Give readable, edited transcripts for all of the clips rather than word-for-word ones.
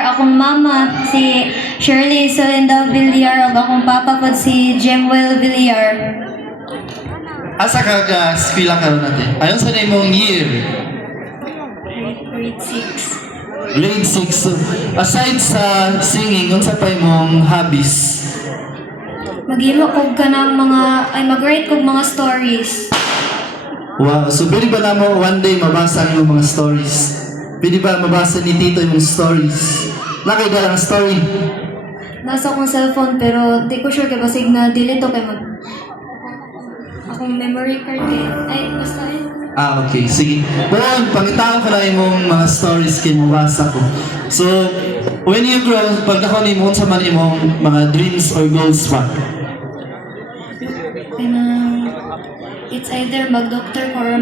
Akong mama si Shirley Solinda Villar ug akong papa pod si Jemwell Villar. Asa ka ga eskwela karon natin? Ayon sa imong year? Grade 6. Grade 6. Aside sa singing, unsa pa imong hobbies? Maghimo kog kanang mag-write kog mga stories. Wow, so pwede ba na mo one day mabasa ang imong mga stories? Pwede ba mabasa ni Tito yung stories? Nakay lang story. Nasa akong cellphone pero di ko sure kay basig na delete to kay akong memory card ay basta Okay, sige. Bon, pangitaon ko na imong mga stories kay mabasa ko. So, when you grow, pagkakon mo unsa man imong mga dreams or goals pa? It's either mag-doctor ko or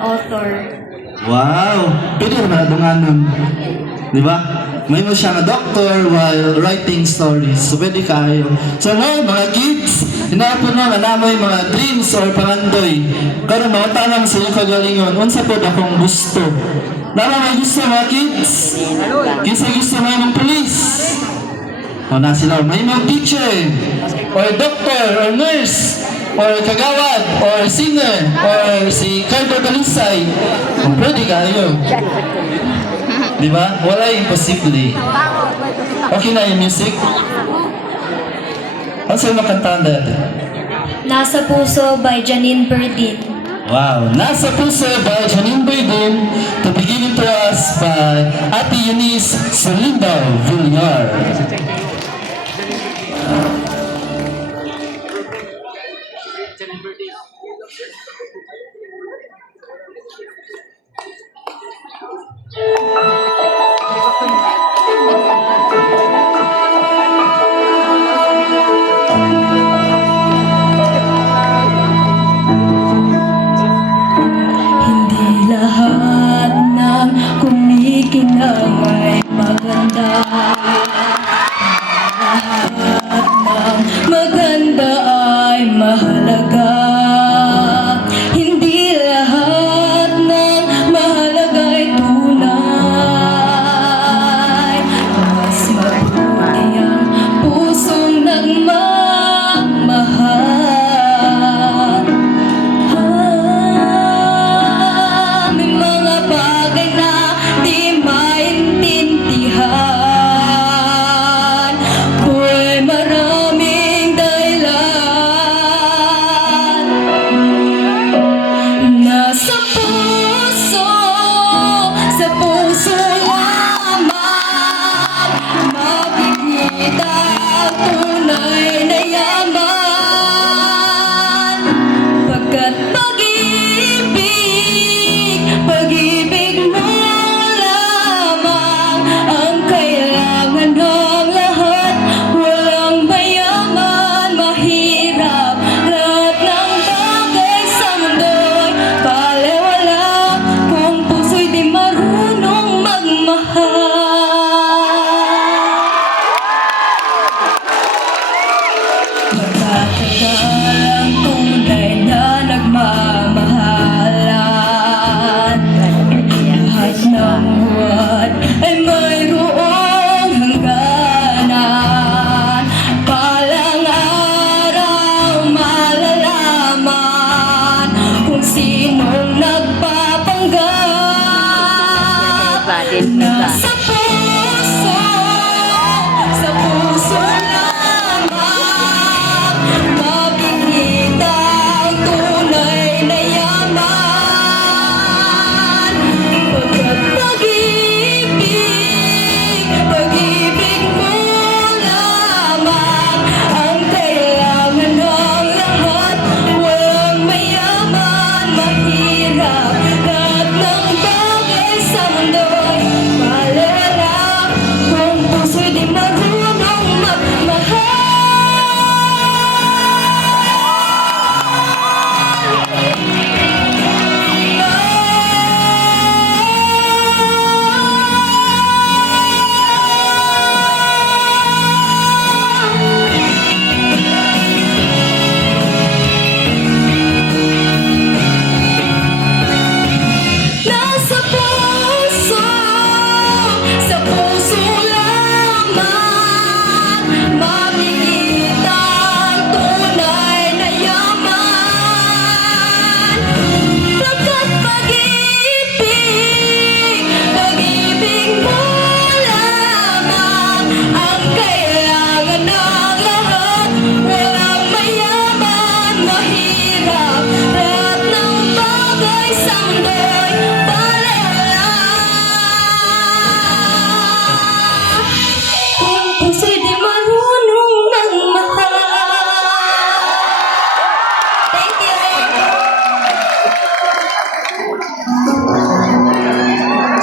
author. Wow! Pwede naman adunganon. Di ba? May mo siya nga doctor while writing stories. So, pwede kayo. So, no, mga kids, hinapon mo nga namoy mga dreams or pangandoy. Pero mga tanang sa inyong kagalingon, unsa po akong gusto? Lama may gusto mga kids? Kinsa gusto mo yung police? O na sila, may mga teacher, or doctor, or nurse, or kagawad, or singer, or si Carter Balisay. O pwede kayo. Di ba? Wala imposible. Okay na yung music? Ano sa'yo makantaan dati? Nasa Puso by Janine Berdin. Wow! Nasa Puso by Janine Berdin, to be given to us by Ate Eunice Solinda Villar. Hindi lahat ng kumikinang ay maganda. Lahat ng maganda ay mahalaga. Hindi lahat ng mahalaga ay tunay. Mas mabuti ang pusong nagmamahal. May mga bagay na di maintindihan. Thank you.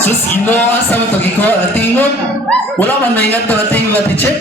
Sus, ino asa mo pag-ikuha at tingog. Wala man na ingat to at tingog at teacher.